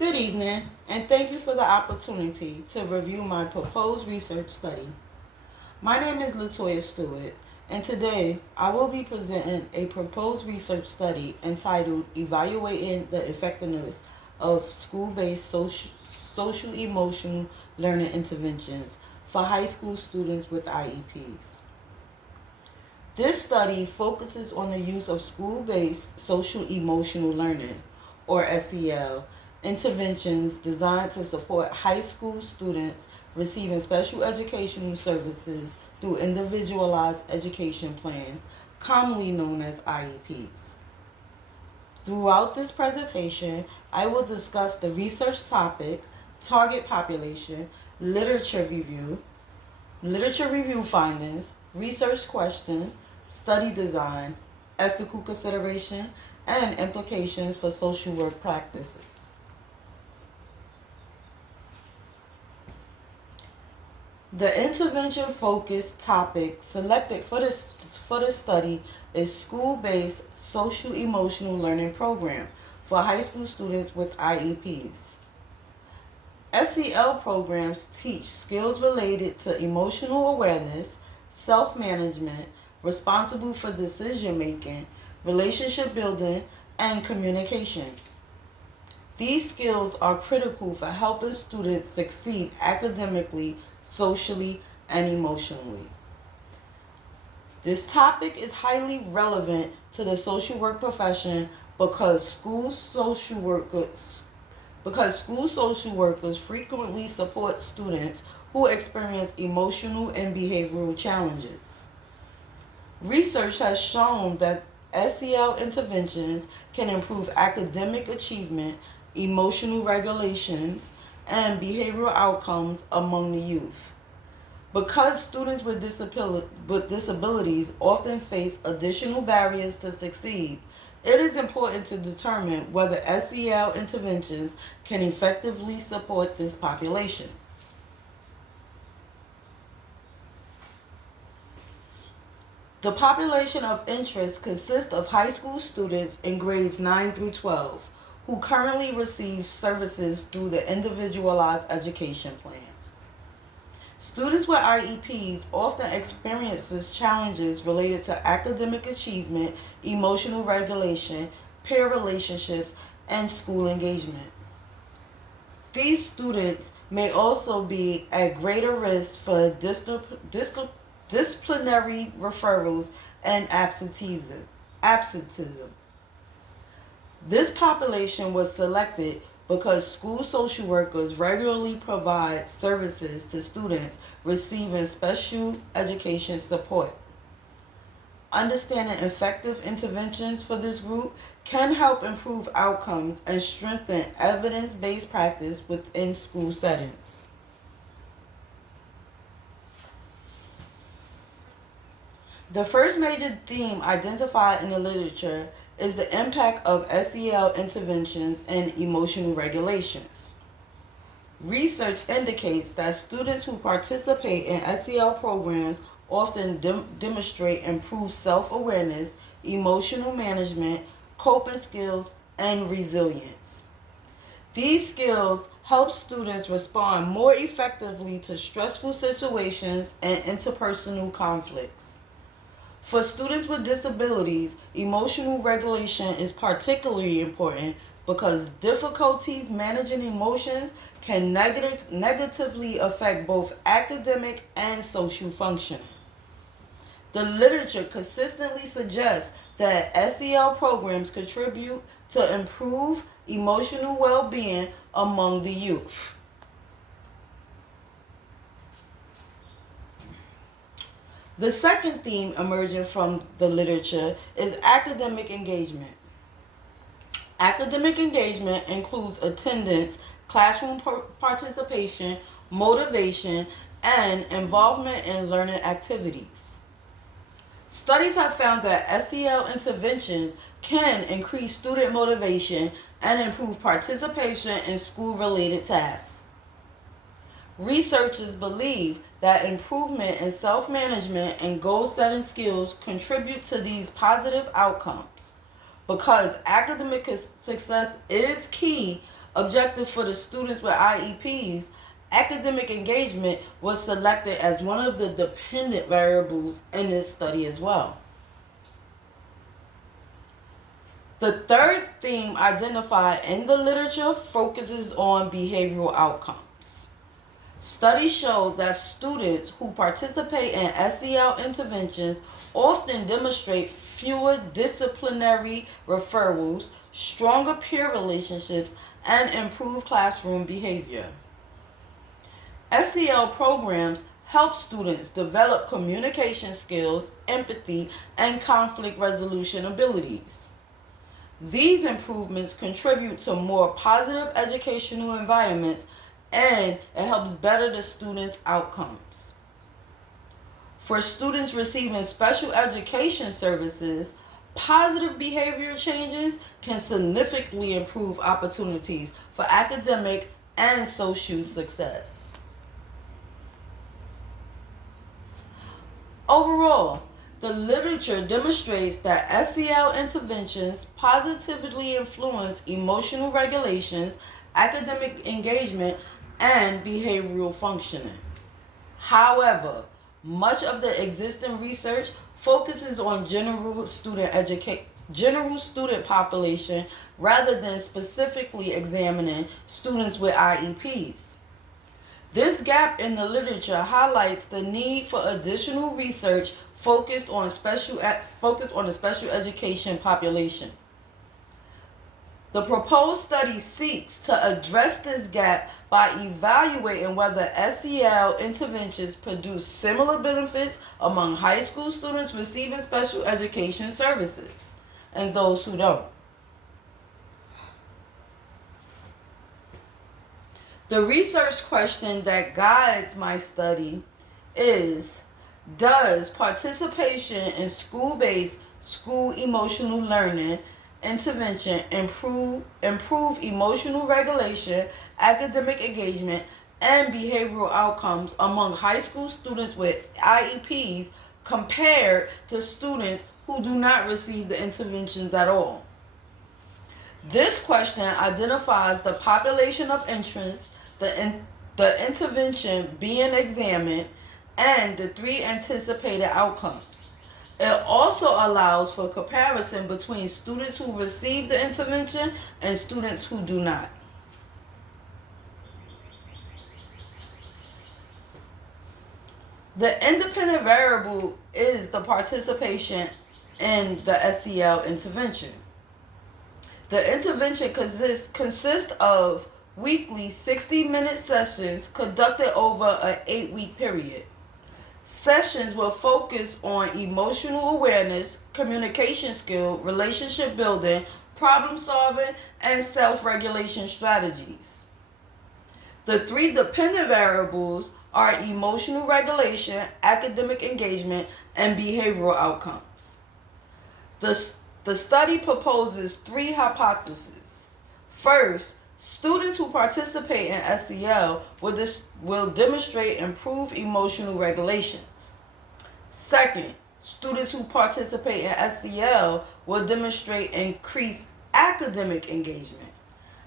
Good evening, and thank you for the opportunity to review my proposed research study. My name is Latoya Stewart, and today I will be presenting a proposed research study entitled Evaluating the Effectiveness of School-Based Social Emotional Learning Interventions for High School Students with IEPs. This study focuses on the use of school-based social emotional learning, or SEL, interventions designed to support high school students receiving special educational services through individualized education plans, commonly known as IEPs. Throughout this presentation, I will discuss the research topic, target population, literature review findings, research questions, study design, ethical consideration, and implications for social work practices. The intervention focused topic selected for this study is school-based social emotional learning program for high school students with IEPs. SEL programs teach skills related to emotional awareness, self-management, responsible for decision making, relationship building, and communication. These skills are critical for helping students succeed academically, socially, and emotionally. This topic is highly relevant to the social work profession because school social workers frequently support students who experience emotional and behavioral challenges. Research has shown that SEL interventions can improve academic achievement, emotional regulations, and behavioral outcomes among the youth. Because students with disabilities often face additional barriers to succeed, it is important to determine whether SEL interventions can effectively support this population. The population of interest consists of high school students in grades 9 through 12 who currently receive services through the Individualized Education Plan. Students with IEPs often experience challenges related to academic achievement, emotional regulation, peer relationships, and school engagement. These students may also be at greater risk for disciplinary referrals and absenteeism. This population was selected because school social workers regularly provide services to students receiving special education support. Understanding effective interventions for this group can help improve outcomes and strengthen evidence-based practice within school settings. The first major theme identified in the literature is the impact of SEL interventions and emotional regulations. Research indicates that students who participate in SEL programs often demonstrate improved self-awareness, emotional management, coping skills, and resilience. These skills help students respond more effectively to stressful situations and interpersonal conflicts. For students with disabilities, emotional regulation is particularly important because difficulties managing emotions can negatively affect both academic and social functioning. The literature consistently suggests that SEL programs contribute to improve emotional well-being among the youth. The second theme emerging from the literature is academic engagement. Academic engagement includes attendance, classroom participation, motivation, and involvement in learning activities. Studies have found that SEL interventions can increase student motivation and improve participation in school-related tasks. Researchers believe that improvement in self-management and goal-setting skills contribute to these positive outcomes. Because academic success is key, objective for the students with IEPs, academic engagement was selected as one of the dependent variables in this study as well. The third theme identified in the literature focuses on behavioral outcomes. Studies show that students who participate in SEL interventions often demonstrate fewer disciplinary referrals, stronger peer relationships, and improved classroom behavior. SEL programs help students develop communication skills, empathy, and conflict resolution abilities. These improvements contribute to more positive educational environments, and it helps better the students' outcomes. For students receiving special education services, positive behavior changes can significantly improve opportunities for academic and social success. Overall, the literature demonstrates that SEL interventions positively influence emotional regulations, academic engagement, and behavioral functioning. However, much of the existing research focuses on general student population rather than specifically examining students with IEPs. This gap in the literature highlights the need for additional research focused on the special education population. The proposed study seeks to address this gap by evaluating whether SEL interventions produce similar benefits among high school students receiving special education services and those who don't. The research question that guides my study is, does participation in school-based school emotional learning intervention improve emotional regulation, academic engagement, and behavioral outcomes among high school students with IEPs compared to students who do not receive the interventions at all? This question identifies the population of interest, the intervention being examined, and the three anticipated outcomes. It also allows for comparison between students who receive the intervention and students who do not. The independent variable is the participation in the SEL intervention. The intervention consists of weekly 60-minute sessions conducted over an 8-week period. Sessions will focus on emotional awareness, communication skill, relationship building, problem solving, and self-regulation strategies. The three dependent variables are emotional regulation, academic engagement, and behavioral outcomes. The study proposes three hypotheses. First, students who participate in SEL will demonstrate improved emotional regulations. Second, students who participate in SEL will demonstrate increased academic engagement.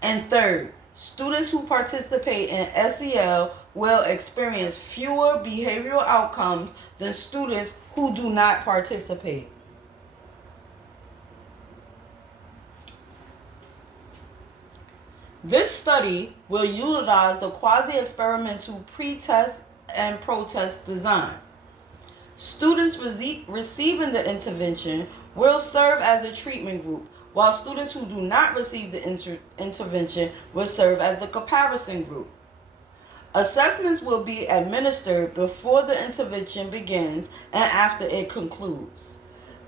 And third, students who participate in SEL will experience fewer behavioral outcomes than students who do not participate. This study will utilize the quasi-experimental pre-test and pro-test design. Students receiving the intervention will serve as the treatment group, while students who do not receive the intervention will serve as the comparison group. Assessments will be administered before the intervention begins and after it concludes.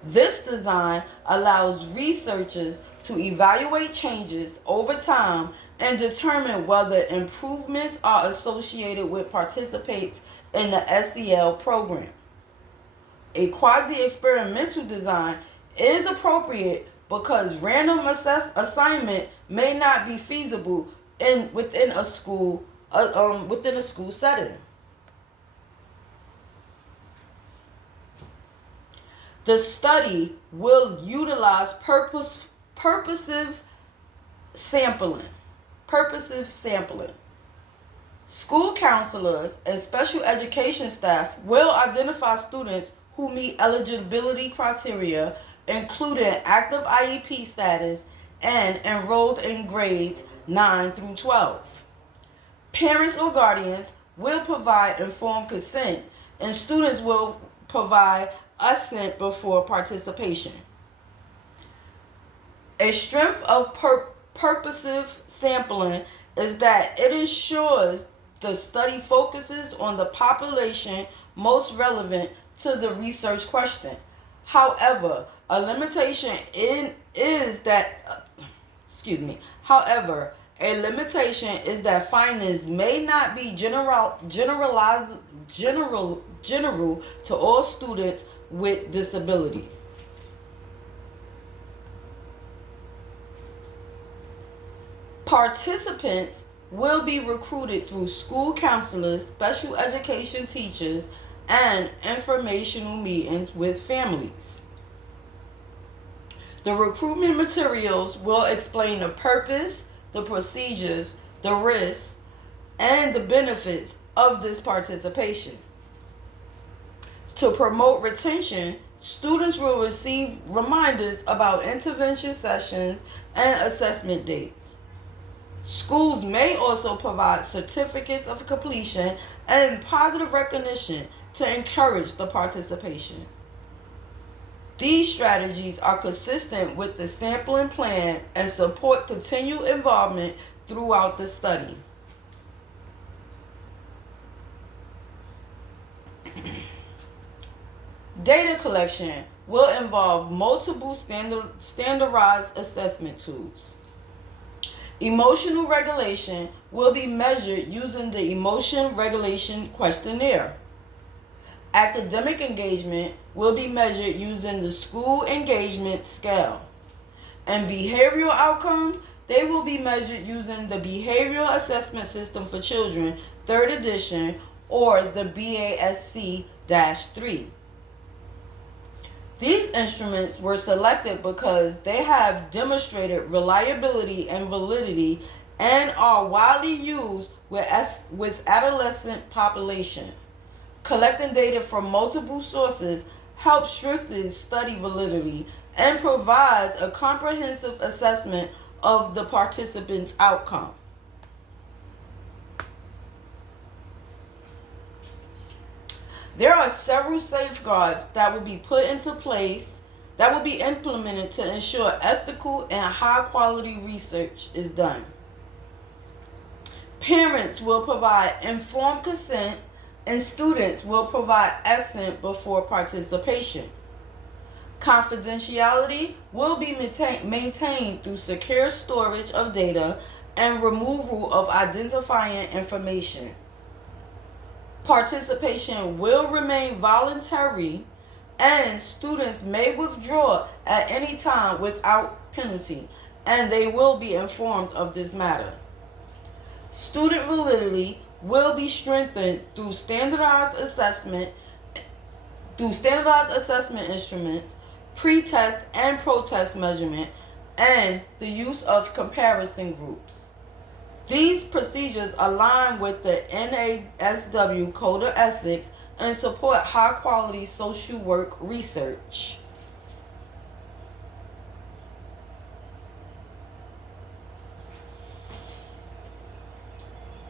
This design allows researchers to evaluate changes over time and determine whether improvements are associated with participants in the SEL program. A quasi-experimental design is appropriate because random assignment may not be feasible within a school setting. The study will utilize purposive sampling. Purposive sampling. School counselors and special education staff will identify students who meet eligibility criteria, including active IEP status and enrolled in grades 9 through 12. Parents or guardians will provide informed consent, and students will provide assent before participation. A strength of purposive sampling is that it ensures the study focuses on the population most relevant to the research question. However, a limitation is that that findings may not be general to all students with disability. Participants will be recruited through school counselors, special education teachers, and informational meetings with families. The recruitment materials will explain the purpose, the procedures, the risks, and the benefits of this participation. To promote retention, students will receive reminders about intervention sessions and assessment dates. Schools may also provide certificates of completion and positive recognition to encourage the participation. These strategies are consistent with the sampling plan and support continued involvement throughout the study. Data collection will involve multiple standardized assessment tools. Emotional regulation will be measured using the Emotion Regulation Questionnaire. Academic engagement will be measured using the School Engagement Scale. And behavioral outcomes, they will be measured using the Behavioral Assessment System for Children, 3rd edition, or the BASC-3. These instruments were selected because they have demonstrated reliability and validity and are widely used with adolescent population. Collecting data from multiple sources helps strengthen study validity and provides a comprehensive assessment of the participants' outcome. There are several safeguards that will be put into place, that will be implemented to ensure ethical and high quality research is done. Parents will provide informed consent and students will provide assent before participation. Confidentiality will be maintained through secure storage of data and removal of identifying information. Participation will remain voluntary and students may withdraw at any time without penalty, and they will be informed of this matter. Student validity will be strengthened through standardized assessment instruments, pre-test and protest measurement, and the use of comparison groups. These procedures align with the NASW Code of Ethics and support high-quality social work research.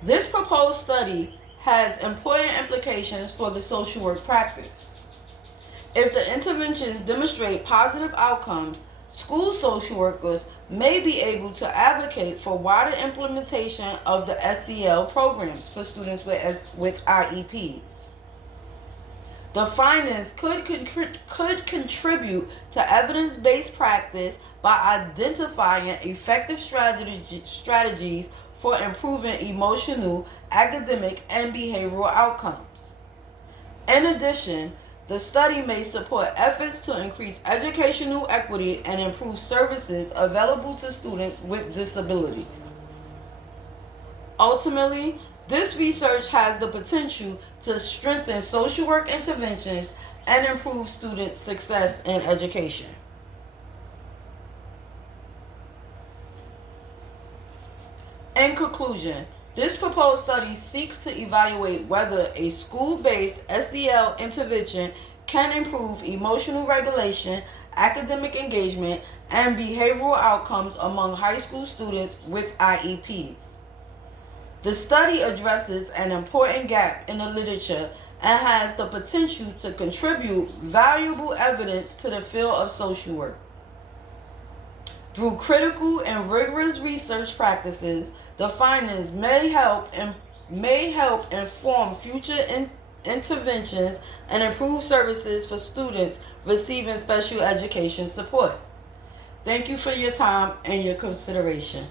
This proposed study has important implications for the social work practice. If the interventions demonstrate positive outcomes, school social workers may be able to advocate for wider implementation of the SEL programs for students with IEPs. The findings could contribute to evidence-based practice by identifying effective strategies for improving emotional, academic, and behavioral outcomes. In addition, the study may support efforts to increase educational equity and improve services available to students with disabilities. Ultimately, this research has the potential to strengthen social work interventions and improve student success in education. In conclusion, this proposed study seeks to evaluate whether a school-based SEL intervention can improve emotional regulation, academic engagement, and behavioral outcomes among high school students with IEPs. The study addresses an important gap in the literature and has the potential to contribute valuable evidence to the field of social work. Through critical and rigorous research practices, the findings may help inform future interventions and improve services for students receiving special education support. Thank you for your time and your consideration.